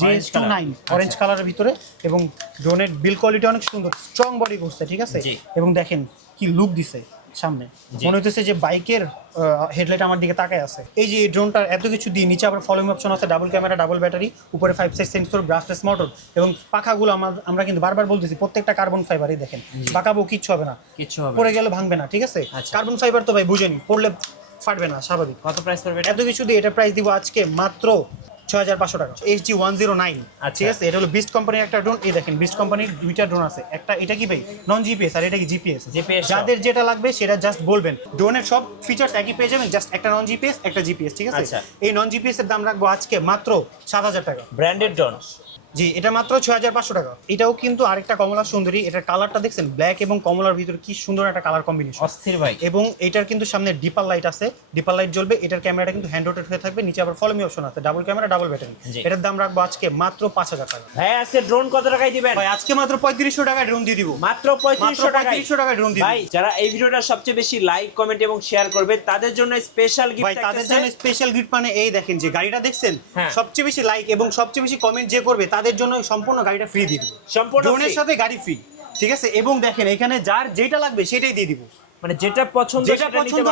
GS29 orange কালারের ভিতরে এবং ড্রোনের বিল কোয়ালিটি অনেক সুন্দর, স্ট্রং বডি করছে, ঠিক আছে। এবং দেখেন কি লুক দিছে সামনে, মনে হচ্ছে যে বাইকের হেডলাইট আমার দিকে তাকায় আছে। এই যে ড্রোনটার এত কিছু দিয়ে নিচে আবার ফলোইং অপশন আছে, ডাবল ক্যামেরা, ডাবল ব্যাটারি, উপরে 5 সাইজ সেন্সর, ব্রাশলেস মোটর এবং পাখাগুলো আমরা কিন্তু বারবার বলতেছি প্রত্যেকটা কার্বন ফাইবারই। দেখেন পাকাবো কিচ্ছু হবে না, পড়ে গেলে ভাঙবে না, ঠিক আছে। কার্বন ফাইবার তো ভাই বুঝেনি, পড়লে ফাটবে না, স্বাভাবিক। কত প্রাইস পড়বে এত কিছু দিয়ে এটা প্রাইস দিব আজকে মাত্র ৬৫০০ টাকা। HG109, ঠিক আছে। এটা হলো বিস্ট কোম্পানির একটা ড্রোন। এই দেখেন বিস্ট কোম্পানির দুইটা ড্রোন আছে, একটা এটা কি ভাই নন জিপিএস আর এটা কি জিপিএস। যাদের যেটা লাগবে সেটা জাস্ট বলবেন, ড্রোনের সব ফিচার্স একই পেয়ে যাবেন, জাস্ট একটা নন জিপিএস একটা জিপিএস, ঠিক আছে। এই নন জিপিএস এর দাম রাখবো আজকে মাত্র ৭০০০ টাকা। ব্র্যান্ডেড ড্রোন, জি, এটা মাত্র ৬৫০০ টাকা। এটাও কিন্তু আরেকটা কমলা সুন্দরী, এটার কালারটা দেখছেন ব্ল্যাক এবং কমলার ভিতরে কি সুন্দর একটা কালার কম্বিনেশন, অস্থির ভাই। এবং এটার কিন্তু সামনে ডিপার লাইট আছে, ডিপার লাইট জ্বলবে। এটার ক্যামেরাটা কিন্তু হ্যান্ড রোটেট হয়ে থাকবে, নিচে আবার ফলোমি অপশন আছে, ডাবল ক্যামেরা ডাবল ব্যাটারি। এটার দাম রাখবো আজকে মাত্র ৫০০০ টাকা। ভাই আজকে ড্রোন কত টাকায় দিবেন? ভাই আজকে মাত্র ৩৫০০ টাকায় ড্রোন দিয়ে দিব, মাত্র ৩৫০০ টাকায় ড্রোন দিব। ভাই যারা এই ভিডিওটা সবচেয়ে বেশি লাইক কমেন্ট এবং শেয়ার করবে তাদের জন্য স্পেশাল গিফট। ভাই তাদের জন্য স্পেশাল গিফট মানে এই দেখেন যে গাড়িটা দেখছেন, সবচেয়ে বেশি লাইক এবং সবচেয়ে বেশি কমেন্ট যে করবে তাদের জন্য সম্পূর্ণ গাড়িটা ফ্রি দিয়ে দিব, সম্পূর্ণ ড্রোনের সাথে গাড়ি ফ্রি, ঠিক আছে। এবং দেখেন এখানে যার যেটা লাগবে সেটাই দিয়ে দিব, মানে যেটা পছন্দ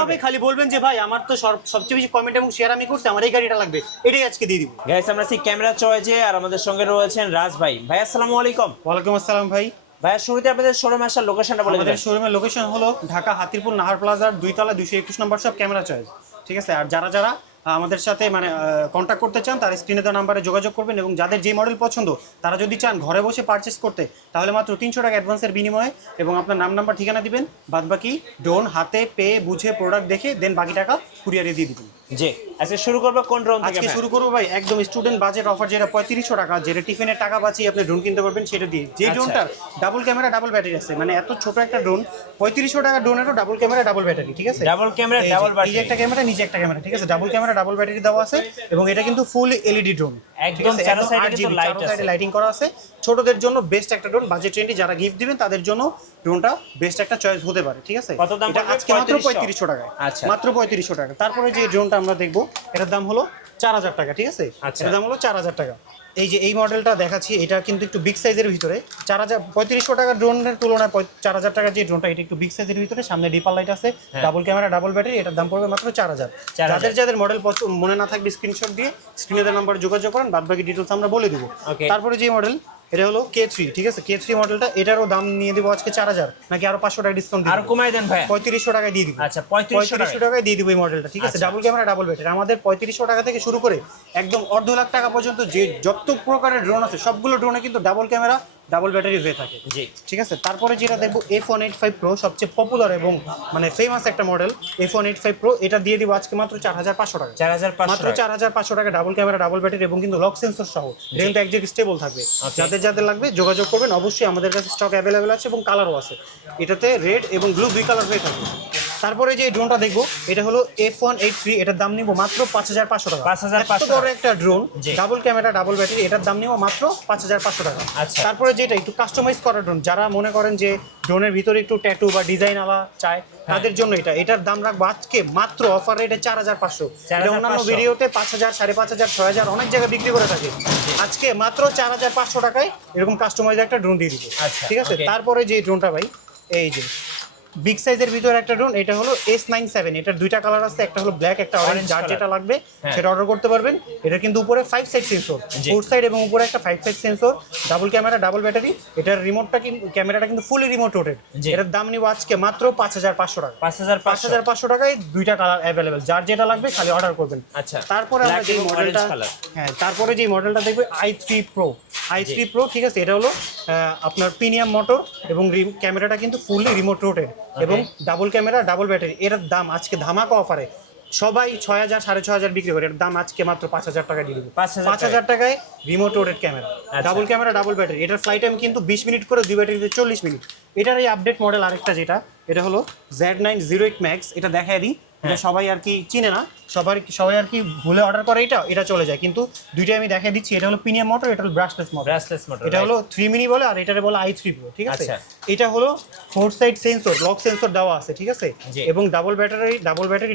হবে খালি বলবেন যে ভাই আমার তো সবচেয়ে বেশি কমেন্ট এবং শেয়ার আমি করতে, আমার এই গাড়িটা লাগবে, এটাই আজকে দিয়ে দিব। গাইস আমরা সেই ক্যামেরা চয়েছে আর আমাদের সঙ্গে রয়েছেন রাজ ভাই। ভাই আসসালামু আলাইকুম। ওয়ালাইকুম আসসালাম ভাই। ভাই শুরুতে আপনাদের শোরুমে আসার লোকেশনটা বলে দিন। আমাদের শোরুমের লোকেশন হলো ঢাকা হাতিরপুল নাহার প্লাজার 2 তলা 221 নম্বর শপ, ক্যামেরা চয়েস, ঠিক আছে। আর যারা আমাদের সাথে মানে কন্ট্যাক্ট করতে চান তারা স্ক্রিনে দেওয়া নাম্বারে যোগাযোগ করবেন, এবং যাদের যে মডেল পছন্দ তারা যদি চান ঘরে বসে পারচেস করতে তাহলে মাত্র ৩০০ টাকা অ্যাডভান্সের বিনিময়ে এবং আপনার নাম্বার ঠিকানা দিবেন, বাদবাকি ড্রোন হাতে পেয়ে বুঝে প্রোডাক্ট দেখে দেন বাকি টাকা কুরিয়ারে দিয়ে দিবেন। জি, আজকে শুরু করব কোন ড্রোন থেকে? আজকে শুরু করব ভাই একদম স্টুডেন্ট বাজেট অফার, যেটা ৩৫০০ টাকা, যেটা টিফিনের টাকা বাঁচিয়ে আপনি ড্রোন কিনতে পারবেন সেটা দিয়ে। যে ড্রোনটার ডাবল ক্যামেরা ডাবল ব্যাটারি আছে, মানে এত ছোট একটা ড্রোন ৩৫০০ টাকা, ড্রোনেরও ডাবল ক্যামেরা ডাবল ব্যাটারি, ঠিক আছে। ডাবল ক্যামেরা ডাবল ব্যাটারি, এই একটা ক্যামেরা নিচে একটা ক্যামেরা, ঠিক আছে। ডাবল ক্যামেরা ডাবল ব্যাটারি দেওয়া আছে এবং এটা কিন্তু ফুল এলইডি ড্রোন, একদম চারো সাইডে কিন্তু লাইট আছে, লাইটিং করা আছে। ছোটদের জন্য বেস্ট একটা ড্রোন, বাজেট ট্রেন্ডি যারা গিফট দিবেন তাদের জন্য ড্রোনটা বেস্ট একটা চয়েস হতে পারে, ঠিক আছে। কত দাম? এটা আজকে মাত্র ৩৫০০ টাকায়, মাত্র ৩৫০০ টাকা। তারপরে যে ড্রোনটা আমরা দেখবো এটার দাম হলো ৪০০০ টাকা, ঠিক আছে। এটার দাম হলো ৪০০০ টাকা। এই যে এই মডেলটা দেখাচ্ছি, এটা কিন্তু একটু বিগ সাইজের ভিতরে। ৩৫০০ টাকার ড্রোনের তুলনায় ৪০০০ টাকার যে ড্রোনটা, এটা একটু বিগ সাইজের ভিতরে, সামনে ডিপার লাইট আছে, ডাবল ক্যামেরা ডাবল ব্যাটারি। এটার দাম পড়বে মাত্র ৪০০০। যাদের মডেল মনে না থাকবে স্ক্রিনশট দিয়ে স্ক্রিনে দেওয়া নাম্বারে যোগাযোগ করেন, বাদবাকি ডিটেলস আমরা বলে দেবো। তারপরে যে মডেল এটা হলো K3, ঠিক আছে। K3 মডেলটা, এটারও দাম নিয়ে দেবো আজকে ৪০০০, নাকি আরো ৫০০ টাকা ডিসকাউন্ট আর কমাই দেন ভাই? ৩৫০০ টাকায় দিয়ে দিব। আচ্ছা ৩৫০০ টাকায় দিয়ে দিব এই মডেলটা, ঠিক আছে। ডাবল ক্যামেরা ডাবল ব্যাটারি আমাদের ৩৫০০ টাকা থেকে শুরু করে একদম অর্ধ লাখ টাকা পর্যন্ত যে যত প্রকারের ড্রোন আছে সবগুলো ড্রোনে কিন্তু ডাবল ক্যামেরা ডাবল ব্যাটারি হয়ে থাকে, জি, ঠিক আছে। তারপরে যেটা দেখবো F185 Pro, সবচেয়ে পপুলার এবং মানে ফেমাস একটা মডেল F185 Pro। এটা দিয়ে দিব আজকে মাত্র ৪৫০০ টাকা, মাত্র ৪৫০০ টাকা, ডাবল ক্যামেরা ডাবল ব্যাটারি এবং কিন্তু লক সেন্সর সহ। এটা কিন্তু একজাক্ট স্টেবল থাকবে। যাদের লাগবে যোগাযোগ করবেন, অবশ্যই আমাদের কাছে স্টক অ্যাভেলেবেল আছে এবং কালারও আছে। এটাতে রেড এবং ব্লু দুই কালার হয়ে থাকবে। তারপরে যে ড্রোনটা দেখবো এটা হলো F183, এটার দাম নিব মাত্র ৫৫০০ টাকা। ৫৫০০ বড় একটা drone, double camera double battery, এটার দাম নিব মাত্র ৫৫০০ টাকা। তারপরে যেটা একটু কাস্টমাইজ করা ড্রোন, যারা মনে করেন যে ড্রোনের ভিতরে একটু ট্যাটু বা ডিজাইন আলা চায় তাদের জন্য এটার দাম রাখবো আজকে মাত্র অফার রেটে ৪৫০০। এটা অন্যান্য ভিডিওতে ৫০০০, ৫৫০০, ৬০০০ অনেক জায়গায় বিক্রি করে থাকে। আজকে মাত্র ৪৫০০ টাকায় এরকম কাস্টমাইজ একটা ড্রোন দিয়ে দিব, ঠিক আছে। তারপরে যে ড্রোনটা ভাই, এই যে বিগ সাইজের ভিতরে একটা ড্রোন, এটা হলো S97। এটার দুইটা কালার আছে, একটা হলো ব্ল্যাক, একটা অরেঞ্জ। যার যেটা লাগবে সেটা অর্ডার করতে পারবেন। এটা কিন্তু উপরে 5 সাইড সেন্সর, 4 সাইড এবং উপরে একটা 5 side sensor, double camera double battery. এটার রিমোটটা ক্যামেরাটা কিন্তু ফুলি রিমোট রোটেড। এটার দাম নিব আজকে মাত্র ৫৫০০ টাকা। ৫৫০০ টাকায় দুইটা কালার অ্যাভেলেবেল, যার যেটা লাগবে খালি অর্ডার করবেন। আচ্ছা, তারপরে আমরা যে মডেলটা, তারপরে যে মডেলটা দেখবে i3 Pro, ঠিক আছে। এটা হলো আপনার প্রিমিয়াম মোটর এবং ক্যামেরাটা কিন্তু ফুলি রিমোট রোটেড এবং ডাবল ক্যামেরা ডাবল ব্যাটারি। এর দাম আজকে ধামাকা অফারে সবাই ৬০০০, ৬৫০০ বিক্রি করে, এর দাম আজকে মাত্র ৫০০০ টাকা দিয়ে দিব। ৫০০০ টাকায় remote রোটেড camera, double camera double battery. এটার ফ্লাইট টাইম কিন্তু ২০ মিনিট করে, দুই ব্যাটারিতে ৪০ মিনিট। এটার এই আপডেট মডেল আরেকটা যেটা, এটা হলো Z908 Max। এটা দেখায় দিই, এটা সবাই আর কি চিনে না, সবাই আর কি ভুলে অর্ডার করে, এটা চলে যায়, কিন্তু দুইটাই আমি দেখাই দিচ্ছি। এটা হলো প্রিমিয়াম মোটর, এটা হলো ব্রাশলেস মোটর। এটা হলো 3 মিনি বলে, আর এটারে বলে i3 Pro, ঠিক আছে। এটা হলো 4 সাইড সেন্সর, লক সেন্সর দেওয়া আছে, ঠিক আছে, এবং ডাবল ব্যাটারি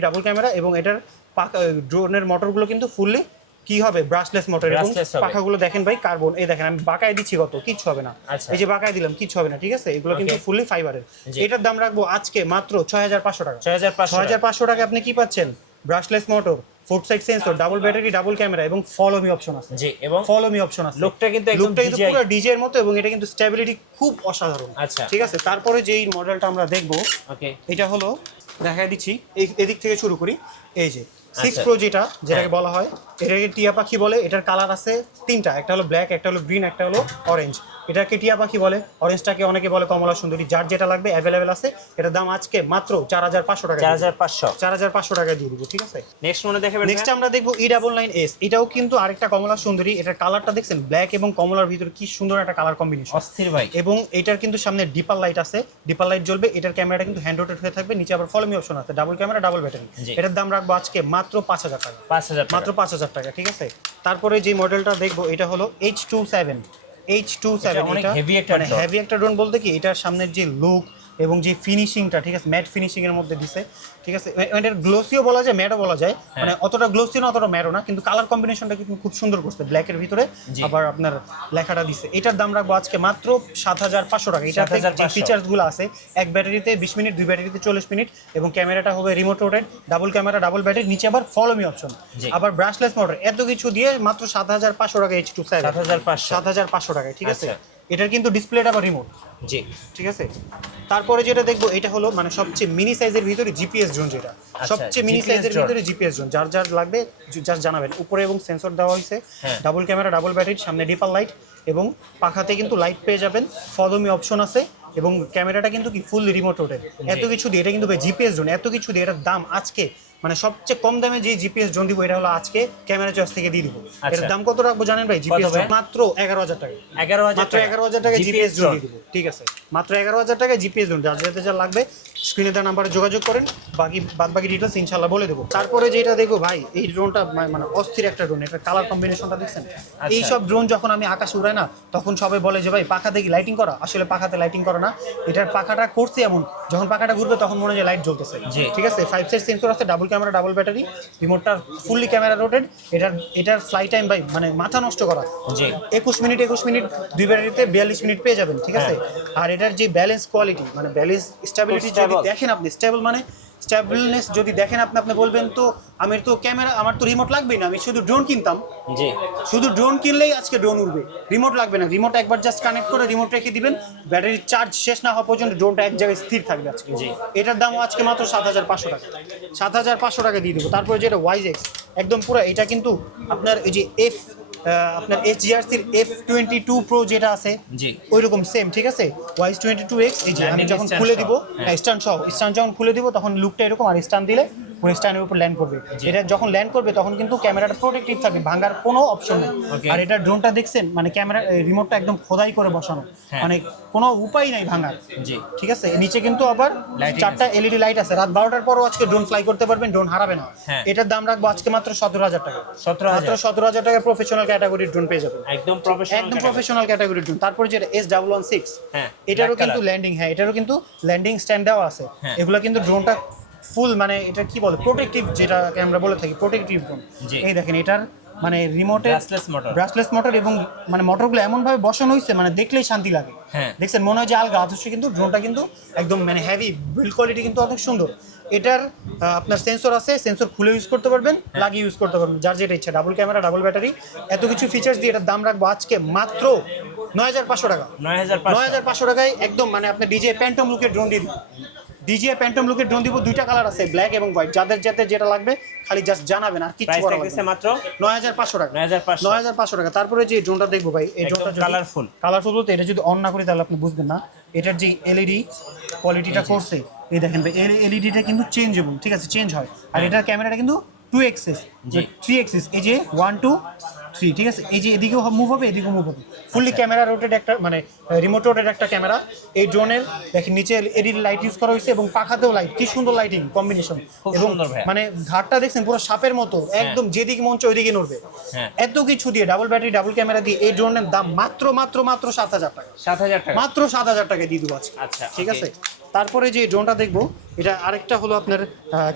ডাবল ক্যামেরা, এবং এটার ড্রোনের মোটরগুলো কিন্তু ফুললি কি হবে ব্রাশলেস মোটর এবং পাখাগুলো দেখেন ভাই কার্বন, এই দেখেন আমি বাঁকায় দিচ্ছি কত কিচ্ছু হবে না, এই যে বাঁকায় দিলাম কিচ্ছু হবে না, ঠিক আছে, এগুলো কিন্তু ফুললি ফাইবারের। এটার দাম রাখবো আজকে মাত্র 6500 টাকা। 6500 টাকা আপনি কি পাচ্ছেন? Brushless motor, fourth side sensor, double battery, double camera এবং ফলো মি অপশন আছে। জি, এবং ফলো মি অপশন আছে। লুকটা কিন্তু একদম পুরো ডিজে এর মতো এবং এটা কিন্তু স্টেবিলিটি খুব অসাধারণ। আচ্ছা, ঠিক আছে, তারপরে যেই মডেলটা আমরা দেখব, ওকে, এটা হলো দেখাই দিচ্ছি, এদিক থেকে শুরু করি। এই যে 6 Pro যেটাকে বলা হয়, এটাকে টিয়া পাখি বলে। এটার কালার আছে তিনটা, একটা হলো ব্ল্যাক, একটা হলো গ্রিন, একটা হলো অরেঞ্জ। এটাকে টিয়া পাখি বলে, অরেঞ্জটাকে অনেকে বলে কমলা সুন্দরী। যার যেটা লাগবে অ্যাভেলেবেল আছে। এটার দাম আজকে মাত্র 4500 টাকা। 4500 টাকা দিয়ে দিব, ঠিক আছে। নেক্সট মনে দেখাবেন, নেক্সট আমরা দেখবো E99S। এটাও কিন্তু আরেকটা কমলা সুন্দরী। এটার কালারটা দেখছেন, ব্ল্যাক এবং কমলার ভিতরে কি সুন্দর একটা কালার কম্বিনেশন, অস্থির ভাই। এবং এটার কিন্তু সামনে ডিপার লাইট আছে, ডিপার লাইট জ্বলবে। এটার ক্যামেরাটা কিন্তু হ্যান্ড রোটেট হয়ে থাকবে, নিচে আবার ফলো মি অপশন আছে, ডাবল ক্যামেরা, ডাবল ব্যাটারি। এটার দাম রাখবো আজকে মাত্র 5000 টাকা। মাত্র 5000 টাকা, ঠিক আছে। তারপরে যে মডেলটা দেখবো এটা হলো H27। অনেক হেভি একটা ড্রোন বলতে কি, এটার সামনের যে লুক এবং যে ফিনিশিংটা, ঠিক আছে, ম্যাট ফিনিশিং এর মধ্যে দিছে, ঠিক আছে। এটার গ্লোসিও বলা যায়, ম্যাটও বলা যায়, মানে অতটা গ্লোসি না অতটা ম্যাটও না, কিন্তু কালার কম্বিনেশনটা কিন্তু খুব সুন্দর করছে, ব্ল্যাকের ভিতরে আবার আপনার লেখাটা দিছে। এটার দাম রাখবো আজকে মাত্র 7500 টাকা। এটাতে যে ফিচার্সগুলো আছে, এক ব্যাটারিতে 20 মিনিট, দুই ব্যাটারিতে 40 মিনিট, এবং ক্যামেরাটা হবে remote rotate, double camera, double battery, নিচে আবার ফলো মি অপশন, আবার ব্রাশলেস মোটর, এত কিছু দিয়ে মাত্র 7500 টাকা। H27 7500 টাকায়, ঠিক আছে। এটার কিন্তু ডিসপ্লেটা আবার রিমোট, জি, ঠিক আছে। তারপরে যেটা দেখবো এটা হলো মানে সবচেয়ে মিনি সাইজের ভিতরে জিপিএস ড্রোন, যেটা সবচেয়ে মিনি সাইজের ভিতরে জিপিএস ড্রোন। যার যার লাগবে জাস্ট জানাবেন। উপরে এবং সেন্সর দেওয়া হয়েছে, ডাবল ক্যামেরা, ডাবল ব্যাটারি, সামনে ডিপার লাইট এবং পাখাতে কিন্তু লাইট পেয়ে যাবেন, ফলো মি অপশন আছে, এবং ক্যামেরাটা কিন্তু কি ফুল রিমোট রোটেট। এত কিছু দিয়ে এটা কিন্তু জিপিএস ড্রোন, এত কিছু দিয়ে এটার দাম আজকে মানে সবচেয়ে কম দামে যে জিপিএস ড্রোন দিব, এটা হলো আজকে ক্যামেরা চয়েস থেকে দিয়ে দিব। এর দাম কত রাখবো জানেন ভাই? জিপিএস মাত্র 11000 টাকা। মাত্র 11000 টাকা জিপিএস ড্রোন দিয়ে দিব, ঠিক আছে। মাত্র 11000 টাকা জিপিএস ড্রোন। যার যেতে যা লাগবে স্ক্রিনে দেওয়া নাম্বারে যোগাযোগ করেন, বাকি ডিটেলস ইনশাআল্লাহ বলে দেবো। তারপরে যেটা দেখবো ভাই, এই ড্রোনটা মানে অস্থির একটা ড্রোন। এটার কালার কম্বিনেশনটা দেখছেন? এই সব ড্রোন যখন আমি আকাশে উড়াই না, তখন সবাই বলে যে ভাই পাখাতে কি লাইটিং করা? আসলে পাখাতে লাইটিং করা না, এটার পাখাটা করছে এমন, যখন পাখাটা ঘুরবে তখন মনে হয় লাইট জ্বলতেছে, ঠিক আছে। 5 সাইড সেন্সর আছে, ডাবল ক্যামেরা, ডাবল ব্যাটারি, রিমোটটা ফুললি ক্যামেরা রোটেড। এটার ফ্লাই টাইম ভাই মানে মাথা নষ্ট করা, 21 মিনিট 2 ব্যাটারিতে 42 মিনিট পেয়ে যাবেন, ঠিক আছে। আর এটার যে ব্যালেন্স কোয়ালিটি, মানে ব্যালেন্স স্টেবিলিটি যদি দেখেন আপনি, স্টেবল মানে স্টেবলনেস যদি দেখেন আপনি বলবেন তো আমার তো ক্যামেরা, আমার তো রিমোট লাগবেই না, আমি শুধু ড্রোন কিনতাম। শুধু ড্রোন কিনলেই আজকে ড্রোন উড়বে, রিমোট লাগবে না। রিমোট একবার জাস্ট কানেক্ট করে রিমোট রেখে দিবেন, ব্যাটারির চার্জ শেষ না হওয়া পর্যন্ত ড্রোনটা এক জায়গায় স্থির থাকবে আজকে। এটার দামও আজকে মাত্র 7500 টাকা। 7500 টাকা দিয়ে দেবো। তারপরে যেটা ওয়াইজেক্স, একদম পুরো এটা কিন্তু আপনার এই যে আপনার HGRCর F22 Pro যেটা আছে ওইরকম সেম, ঠিক আছে। Y22X, এই যে আমি যখন খুলে দিব স্ট্যান্ড যখন খুলে দিব তখন লুকটা এরকম, আর স্ট্যান্ড দিলে পুরো স্ট্যান্ডের উপর ল্যান্ড করবে। এটা যখন ল্যান্ড করবে তখন কিন্তু ক্যামেরাটা প্রোটেক্টিভ থাকবে, ভাঙার কোনো অপশন নেই। আর এটা ড্রোনটা দেখছেন মানে ক্যামেরা রিমোটটা একদম খোদাই করে বসানো, মানে কোনো উপায় নাই ভাঙার, ঠিক আছে। নিচে কিন্তু আবার 4টা এলইডি লাইট আছে। রাত 12টার পরও আজকে ড্রোন ফ্লাই করতে পারবেন, ড্রোন হারাবে না। এটার দাম রাখবো আজকে মাত্র 17000 টাকা। মাত্র 17000 টাকা প্রফেশনাল ক্যাটাগরির ড্রোন পেয়ে যাবেন, একদম প্রফেশনাল ক্যাটাগরির ড্রোন। তারপর যেটা S116, এটারও কিন্তু এটারও কিন্তু ল্যান্ডিং স্ট্যান্ড দেওয়া আছে। এগুলো কিন্তু ড্রোনটা ফুল মানে এটা কি বলে প্রোটেক্টিভ, যেটাকে আমরা বলে থাকি প্রোটেক্টিভ ড্রোন। এই দেখেন এটার মানে রিমোটে ব্রাশলেস মোটর, এবং মানে মোটরগুলো এমন ভাবে বসানো হয়েছে মানে দেখলেই শান্তি লাগে। দেখছেন মনে হয় যে আলগা, অথচ কিন্তু ড্রোনটা কিন্তু একদম মানে হেভি, বিল্ড কোয়ালিটি কিন্তু অনেক সুন্দর। এটার আপনার সেন্সর আছে, সেন্সর খুলে ইউজ করতে পারবেন, লাগিয়ে ইউজ করতে পারবেন, যার যেটা ইচ্ছা। ডাবল ক্যামেরা, ডাবল ব্যাটারি, এত কিছু ফিচার্স দিয়ে এটার দাম রাখবো আজকে মাত্র 9500 টাকা। 9500 টাকায় একদম মানে আপনার ডিজে প্যান্টম লুকের ড্রোন দিয়ে দিব। দুইটা কালার আছে, ব্ল্যাক এবং হোয়াইট। যাদের যেটা লাগবে খালি জাস্ট জানাবেন, আর কিছু করা লাগবে না। মাত্র 9500 টাকা। 9500 টাকা। তারপরে যে ড্রোনটা দেখবো ভাই, এই ড্রোনটা কালারফুল বলতে এটা যদি অন না করি তাহলে আপনি বুঝবেন না। এটার যে এলইডি কোয়ালিটিটা করছে, এই দেখেন ভাই, এলইডিটা কিন্তু চেঞ্জেবল, ঠিক আছে, চেঞ্জ হয়। আর এটার ক্যামেরাটা কিন্তু 2 এক্সিস, 3 এক্সিস, এই যে 1 2 3, ঠিক আছে। এই যে এদিকেও মুভ হবে, এদিকেও মুভ হবে, ফুললি ক্যামেরা রোটেড একটা মানে রিমোট রোটেড একটা ক্যামেরা। এই ড্রোনের দেখেন নিচে এলইডি লাইট ইউজ করা হয়েছে এবং পাখাতেও লাইট, কি সুন্দর লাইটিং কম্বিনেশন। এবং মানে ঘাটটা দেখছেন পুরো সাপের মতো, একদম যেদিকে মন চায় ওইদিকে নড়বে। এত কিছু দিয়ে ডাবল ব্যাটারি, ডাবল ক্যামেরা দিয়ে এই ড্রোনের দাম মাত্র 7000 টাকা। মাত্র 7000 টাকা দিয়ে দেবো আজকে, ঠিক আছে। তারপরে যে ড্রোনটা দেখবো, এটা আরেকটা হলো আপনার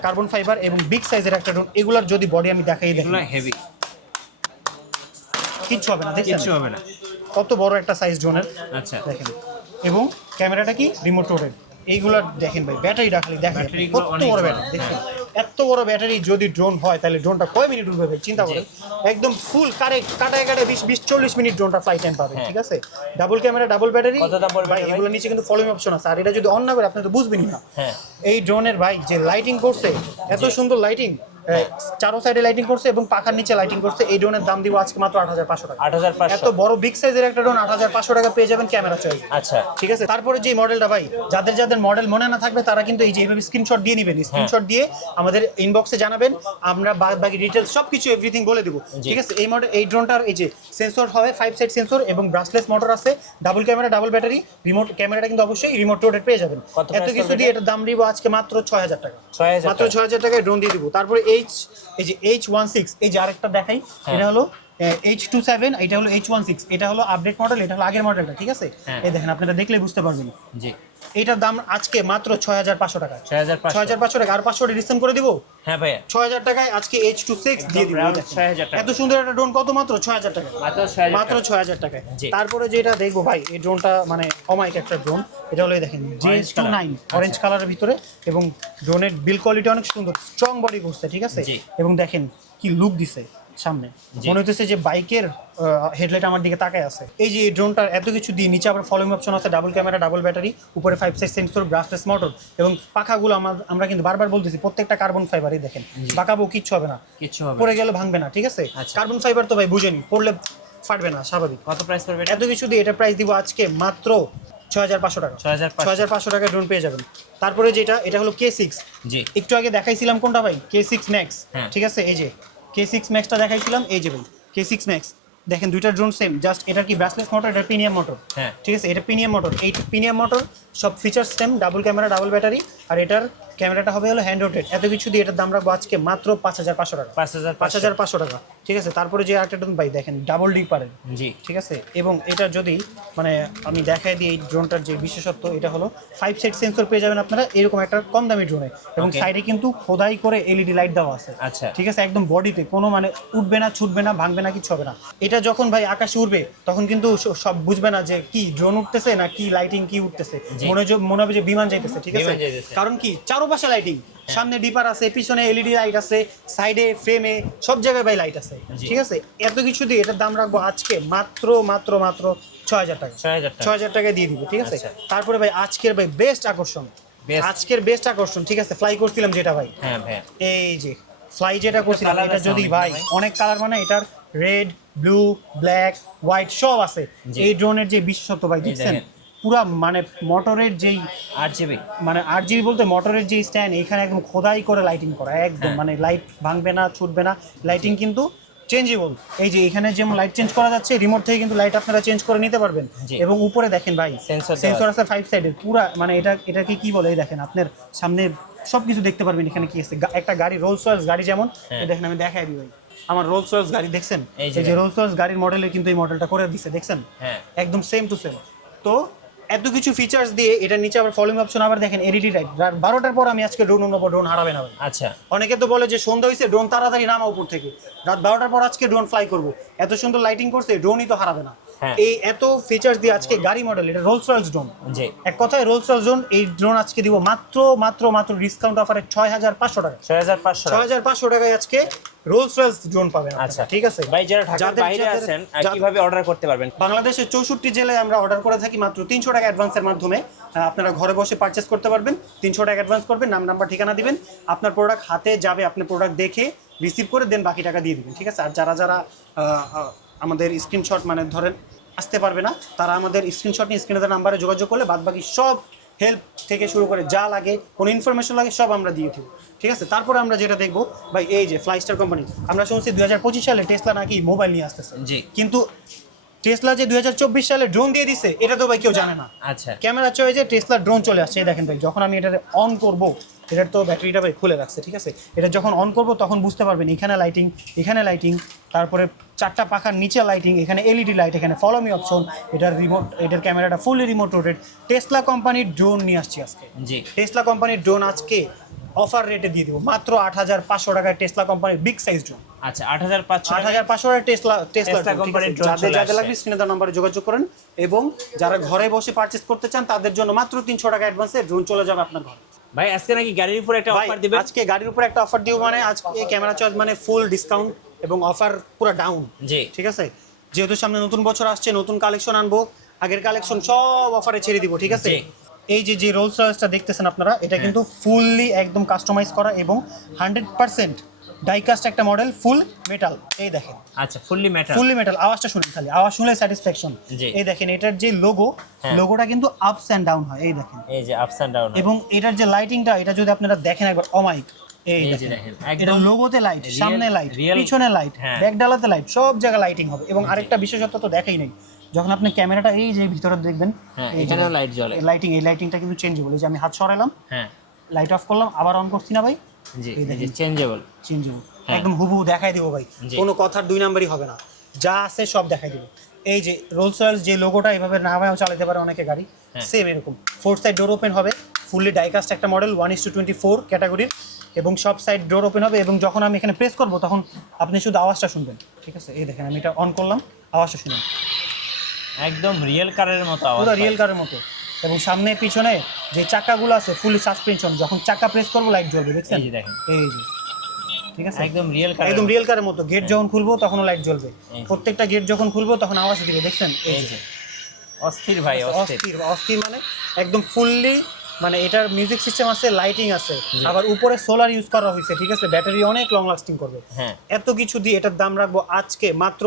কার্বন ফাইবার এবং বিগ সাইজের একটা ড্রোন। এগুলার যদি বডি আমি দেখাই, দেখুন হেভি, কিচ্ছু হবে না, দেখছেন কিচ্ছু হবে না। কত বড় একটা সাইজ ড্রোনের, আচ্ছা দেখেন। এবং ক্যামেরাটা কি রিমোট রোটেট, এইগুলো দেখেন ভাই, ব্যাটারিটা খালি দেখেন ব্যাটারিগুলো কত অনেক বড় বড়, ব্যাটারি, দেখেন এত বড় ব্যাটারি যদি ড্রোন হয় তাহলে ড্রোনটা কয় মিনিট উঠবে ভাই চিন্তা করেন। একদম ফুল কাটায় কাটায় 20-40 মিনিট ড্রোনটা ফ্লাইট টাইম পাবে, ঠিক আছে। ডাবল ক্যামেরা ডাবল ব্যাটারি, কত দাম পড়বে ভাই ভাই? এগুলো নিচে কিন্তু ফলোইং অপশন আছে, আর এটা যদি অন না করে আপনি তো বুঝবেনই না। হ্যাঁ এই ড্রোনের ভাই যে লাইটিং করছে, এত সুন্দর লাইটিং, চারো সাইডে লাইটিং করছে এবং পাখার নিচে লাইটিং করছে, এই ড্রোনের দাম দিব আজকে মাত্র 8,500 টাকা। 8,500 এত বড় বিগ সাইজের একটা ড্রোন 8,500 টাকা পেয়ে যাবেন ক্যামেরা চয়েস। আচ্ছা ঠিক আছে, তারপরে যে মডেলটা ভাই, যাদের যাদের মডেল মনে না থাকবে তারা কিন্তু এই যে এইভাবে স্ক্রিনশট দিয়ে নেবেন, স্ক্রিনশট দিয়ে আমাদের ইনবক্সে জানাবেন, আমরা বাকি ডিটেলস সবকিছু এভরিথিং বলে দেবো। ঠিক আছে, এই মডেল এই ড্রোনটার এই যে সেন্সর হবে 5 সাইড সেন্সর এবং ব্রাশলেস মোটর আছে, double camera double battery, remote ক্যামেরাটা কিন্তু অবশ্যই রিমোট রোটেট পেয়ে যাবেন। এত কিছু দিয়ে এটার দাম দিব আজকে মাত্র 6,000 টাকা, 6,000 মাত্র 6,000 টাকায় ড্রোন দিয়ে দিব। তারপরে এই যে H16, এই যে আরেকটা দেখাই, এটা হলো H27, এটা হলো H16, এটা হলো আপডেট মডেল, এটা হলো আগের মডেলটা, ঠিক আছে। এই দেখেন আপনারা দেখলে বুঝতে পারবেন। জি এটার দাম আজকে মাত্র 6,500 টাকা, 6,500 টাকা, আর 500 ডিসকাউন্ট করে দিব। হ্যাঁ ভাইয়া 6,000 টাকায় আজকে H26 দিয়ে দিব। round 6,000 টাকা। এত সুন্দর একটা ড্রোন কত মাত্র 6,000 টাকা, মাত্র 6,000 মাত্র 6,000 টাকায়। জি। তারপরে যেটা দেখবো ভাই, এই ড্রোনটা মানে অমাইক একটা ড্রোন, এটা হলো এই দেখেন GH29 অরেঞ্জ কালারের ভিতরে, এবং ড্রোনের বিল কোয়ালিটি অনেক সুন্দর, স্ট্রং বডি করছে, ঠিক আছে। জি। এবং দেখেন কি লুক দিছে সামনে, মনে হচ্ছে যে বাইকের হেডলাইট আমার দিকে তাকায় আছে। এই যে ড্রোনটার এত কিছু দিয়ে নিচে আবার ফলোইং অপশন আছে, ডাবল ক্যামেরা ডাবল ব্যাটারি, উপরে 5 সাইড সেন্সর, ব্রাশলেস মোটর, এবং পাখাগুলো আমরা কিন্তু বারবার বলতেছি প্রত্যেকটা কার্বন ফাইবারই, দেখেন বাঁকাবো কিচ্ছু হবে না, কিচ্ছু হবে পড়ে গেলে ভাঙবে না, ঠিক আছে। কার্বন ফাইবার তো ভাই বুঝেনি, পড়লে ফাটবে না, স্বাভাবিক। কত প্রাইস পড়বে? এত কিছু দিয়ে এটা প্রাইস দিব আজকে মাত্র 6,500 টাকা, 6,500 টাকায় ড্রোন পেয়ে যাবেন। তারপরে যেটা, এটা হলো K6, জি একটু আগে দেখাইছিলাম কোনটা ভাই, K6 Max, হ্যাঁ। ঠিক আছে। এই যে K6 Maxটা দেখাইছিলাম, এই যে ভাই K6 Max, দেখেন দুইটা ড্রোন সেম, জাস্ট এটা কি ব্রাশলেস মোটর, এটা প্রিমিয়াম মোটর, হ্যাঁ। ঠিক আছে। এটা প্রিমিয়াম মোটর, এই প্রিমিয়াম মোটর সব features same, double camera double battery, আর এটার ক্যামেরাটা হবে হলো হ্যান্ড রোটেট। এত কিছু দিয়ে এটার দাম রাখবো আজকে মাত্র 5,500 টাকা, 5,500 টাকা, ঠিক আছে। তারপরে যে আরেকটা ড্রোন ভাই দেখেন ডাবল ডিপারের, জি ঠিক আছে। এবং এটা যদি মানে আমি দেখাই দিই, এই ড্রোনটার যে বিশেষত্ব, এটা হলো 5 সাইড সেন্সর পেয়ে যাবেন আপনারা এরকম একটা কম দামি ড্রোনে, এবং সাইডে কিন্তু খোদাই করে এলইডি লাইট দেওয়া আছে, আচ্ছা ঠিক আছে। একদম বডিতে কোনো মানে উঠবে না, ছুটবে না, ভাঙবে না, কিছু হবে না। এটা যখন ভাই আকাশে উঠবে তখন কিন্তু সব বুঝবে না যে কি ড্রোন উঠতেছে না কি লাইটিং কি উঠতেছে, মনে হবে যে বিমান যাইতেছে, ঠিক আছে। কারণ কি চারপাশে লাইটিং, সামনে ডিপার আছে, পিছনে এলইডি লাইট আছে, সাইডে ফ্রেমে সব জায়গায় ভাই লাইট আছে, ঠিক আছে। এত কিছু দিয়ে এটার দাম রাখবো আজকে মাত্র 6,000 টাকা, 6,000 টাকায় দিয়ে দিব, ঠিক আছে। তারপরে ভাই আজকের ভাই বেস্ট আকর্ষণ, ঠিক আছে, ফ্লাই করছিলাম যেটা ভাই, হ্যাঁ ভাই এই যে ফ্লাই যেটা করছিলাম, এটা যদি ভাই অনেক কালার, মানে এটার রেড ব্লু ব্ল্যাক হোয়াইট সব আছে। এই ড্রোনের যে বিশেষত্ব ভাই দেখছেন, পুরা মানে মোটরের যেই আরজিবি বলতে মোটরের যে স্ট্যান্ড, এখানে একদম খোদাই করে লাইটিং করা, একদম মানে লাইট ভাঙবে না, ছুটবে না, লাইটিং কিন্তু চেঞ্জেবল। এই যে এখানে যেমন লাইট চেঞ্জ করা যাচ্ছে, রিমোট থেকে কিন্তু লাইট আপনারা চেঞ্জ করে নিতে পারবেন। এবং উপরে দেখেন ভাই সেন্সর আছে 5 সাইডে, পুরা মানে এটাকে কি বলে, এই দেখেন আপনার সামনে সবকিছু দেখতে পারবেন। এখানে কি আছে, একটা গাড়ি রোলস রয়েস গাড়ি যেমন, দেখেন আমি দেখাই দিই ভাই, আমার রোলস রয়েস গাড়ি দেখছেন, এই যে রোলস রয়েস গাড়ির মডেলে কিন্তু এই মডেলটা করে দিচ্ছে, দেখছেন একদম সেম টু সেম। তো এত কিছু ফিচার্স দিয়ে এটার নিচে আবার ফলোইং অপশন, আবার দেখেন এলইডি লাইট। রাত 12টার পর আমি আজকে ড্রোন নেবো, ড্রোন হারাবে না ভাই। আচ্ছা অনেকে তো বলে যে সন্ধ্যা হয়েছে ড্রোন তাড়াতাড়ি নামা উপর থেকে, রাত 12টার পর আজকে ড্রোন ফ্লাই করবো, এত সুন্দর লাইটিং করছে, ড্রোনই তো হারাবে না। এই এত ফিচার্স দিয়ে আজকে গাড়ি মডেল, এটা রোলস রয়েস ড্রোন, এক কথায় রোলস রয়েস ড্রোন। এই ড্রোন আজকে দিব মাত্র ডিসকাউন্ট অফারে 6,500 টাকা, 6,500 টাকায় আজকে রোলস রয়েস ড্রোন পাবেন। আচ্ছা ঠিক আছে ভাই, যারা ঢাকার বাইরে আছেন কিভাবে অর্ডার করতে পারবেন? বাংলাদেশের 64 জেলায় আমরা অর্ডার করে থাকি মাত্র 300 টাকা অ্যাডভান্সের মাধ্যমে। আপনারা ঘরে বসে পারচেস করতে পারবেন, 300 টাকা অ্যাডভান্স করবেন, নাম নাম্বার ঠিকানা দিবেন, আপনার প্রোডাক্ট হাতে যাবে, আপনি প্রোডাক্ট দেখে রিসিভ করে দেন বাকি টাকা দিয়ে দিবেন, ঠিক আছে। আর যারা আমাদের স্ক্রিনশট মানে ধরেন আসতে পারবে না, তারা আমাদের স্ক্রিনশট নিয়ে স্ক্রিনে দেওয়া নাম্বারে যোগাযোগ করলে বাদবাকি সব হেল্প থেকে শুরু করে যা লাগে, কোনো ইনফরমেশন লাগে সব আমরা দিয়ে দেবো, ঠিক আছে। তারপরে আমরা যেটা দেখবো ভাই, এই যে ফ্লাইস্টার কোম্পানি, আমরা শুনছি 2025 সালে টেসলা নাকি মোবাইল নিয়ে আসতেছে, কিন্তু টেসলা যে 2024 সালে ড্রোন দিয়ে দিছে এটা তো ভাই কেউ জানে না। আচ্ছা ক্যামেরা চয়েছে টেসলা ড্রোন চলে আসছে, দেখেন ভাই যখন আমি এটা অন করব, এটার তো ব্যাটারিটা ভাই খুলে রাখছে, ঠিক আছে। এটা যখন অন করব তখন বুঝতে পারবেন এখানে লাইটিং, তারপরে 4টা পাখার নিচে লাইটিং, এখানে এলইডি লাইট, এখানে ফলো মি অপশন, এটার ক্যামেরাটা ফুলি রিমোট রোটেট। টেসলা কোম্পানির ড্রোন নিয়ে আসছি আজকে, টেসলা কোম্পানির ড্রোন আজকে অফার রেটে দিয়ে দেবো মাত্র 8500 টাকায় টেসলা কোম্পানির বিগ সাইজ ড্রোন। আচ্ছা 8500 8500 টাকায় টেসলা কোম্পানির ড্রোন যাদের যাদের লাগবে স্ক্রিনে দেওয়া নম্বরে যোগাযোগ করেন, এবং যারা ঘরে বসে পারচেজ করতে চান তাদের জন্য মাত্র 300 টাকা অ্যাডভান্সে ড্রোন চলে যাবে আপনার ঘরে। ভাই আজকে নাকি গাড়ির উপর একটা অফার দিবেন? আজকে গাড়ির উপর একটা অফার দিব, মানে আজকে ক্যামেরা চয়েস মানে ফুল ডিসকাউন্ট এবং অফার পুরো ডাউন। জি ঠিক আছে, যেহেতু সামনে নতুন বছর আসছে, নতুন কালেকশন আনবো, আগের কালেকশন সব অফারে ছেড়ে দিব। ঠিক আছে, এই যে রোলস রয়েসটা দেখতেছেন আপনারা, এটা কিন্তু ফুললি একদম কাস্টমাইজ করা এবং 100% ডাইকাস্ট একটা মডেল, ফুল মেটাল। এই দেখেন, আচ্ছা ফুললি মেটাল, আওয়াজটা শুনেন, খালি আওয়াজ শুনলে স্যাটিসফ্যাকশন। এই দেখেন এটার যে লোগোটা কিন্তু আপস এন্ড ডাউন হয়, এই দেখেন, এই যে আপস এন্ড ডাউন। এবং এটার যে লাইটিংটা, এটা যদি আপনারা দেখেন একবার অমাইক, এই দেখেন এটা লোগোতে লাইট, সামনে লাইট, পিছনে লাইট, ব্যাক ডালাতে লাইট, সব জায়গায় লাইটিং হবে। এবং আরেকটা বিশেষত্ব তো দেখাই নাই, যখন আপনি ক্যামেরাটা এই যে ভিতরে দেখবেন, এখানেও লাইট জ্বলে, এই লাইটিংটা কিন্তু চেঞ্জেবল। এই যে আমি হাত সরালাম, লাইট অফ করলাম, আবার অন করছি না ভাই, জি এই যে চেঞ্জেবল, একদম হুবহু দেখাই দেবো ভাই, কোনো কথার দুই নাম্বারই হবে না, যা আছে সব দেখাই দেবো। এই যে রোলস রয়েস যে লোগোটা এভাবে নামায়ও চালাতে পারে অনেকে গাড়ি, সেম এরকম 4 সাইড ডোর ওপেন হবে, ফুললি ডাইকাস্ট একটা মডেল 1:24 ক্যাটাগরির, এবং সব সাইড ডোর ওপেন হবে। এবং যখন আমি এখানে প্রেস করবো তখন আপনি শুধু আওয়াজটা শুনবেন। ঠিক আছে, এই দেখেন আমি এটা অন করলাম, আওয়াজটা শুনুন, একদম রিয়েল কারের মতো আওয়াজ, পুরো রিয়েল কারের মতো। এবং সামনে পিছনে যে চাকাগুলো আছে ফুলি সাসপেনশন, যখন চাকা প্রেস করবো লাইট জ্বলবে, দেখছেন? এই যে দেখেন, এই যে, ঠিক আছে, একদম রিয়েল কারের মতো। গেট যখন খুলবো তখনও লাইট জ্বলবে, প্রত্যেকটা গেট যখন খুলবো তখন আওয়াজ দিবে, দেখছেন? এই যে অস্থির ভাই, অস্থির মানে একদম ফুললি, মানে এটার মিউজিক সিস্টেম আছে, লাইটিং আছে, আবার উপরে সোলার ইউজ করা হয়েছে। ঠিক আছে, ব্যাটারি অনেক লং লাস্টিং করবে। এত কিছু দিয়ে এটার দাম রাখবো আজকে মাত্র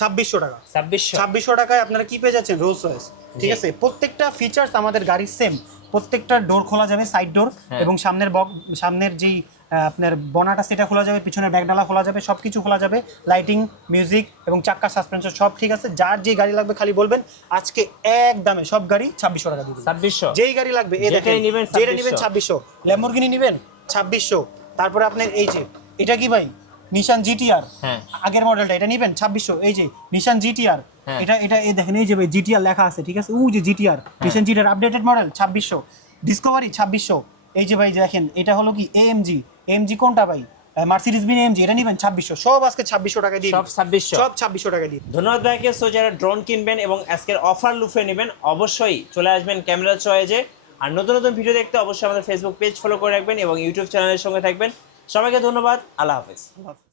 2600 টাকা। 2600 টাকায় আপনারা কি পেয়ে যাচ্ছেন? Rolls Royce. ঠিক আছে, প্রত্যেকটা ফিচার্স আমাদের গাড়ির সেম, প্রত্যেকটা ডোর খোলা যাবে, সাইড ডোর, এবং সামনের যেই আপনার বনাটা সেটা খোলা যাবে, পিছনের ব্যাকডালা খোলা যাবে, সব কিছু খোলা যাবে, লাইটিং, মিউজিক এবং চাক্কা সাসপেনশন সব ঠিক আছে। যার যে গাড়ি লাগবে খালি বলবেন, আজকে এক দামে সব গাড়ি 2600 টাকা দিবেন। 2600 যেই গাড়ি লাগবে, এই দেখেন, যেটা নেবেন 2600, ল্যাম্বরগিনি নেবেন 2600, তারপরে আপনার এই যে এটা কি ভাই, নিশান জিটিআর, আগের মডেলটা, এটা নেবেন 2600। এই যে নিশান জিটিআর, এটা এই দেখেন, এই যে ভাই জিটিআর লেখা আছে, ঠিক আছে, যে জিটিআর, নিশান জিটিআর আপডেটেড মডেল 2600, ডিসকভারি 2600। এই যে ভাই দেখেন, এটা হলো কি এএমজি কোনটা ভাই, মার্সিডিজ বেঞ্জ এএমজি, এটা নেবেন 2600। সব আজকে 2600 টাকা দিয়ে, সব 2600 টাকা দিয়ে। ধন্যবাদ ভাইকে। সো যারা ড্রোন কিনবেন এবং আজকের অফার লুফে নেবেন, অবশ্যই চলে আসবেন ক্যামেরা চয়েজে। আর নতুন নতুন ভিডিও দেখতে অবশ্যই আমাদের ফেসবুক পেজ ফলো করে রাখবেন এবং ইউটিউব চ্যানেলের সঙ্গে থাকবেন। সবাইকে ধন্যবাদ, আল্লাহ হাফেজ।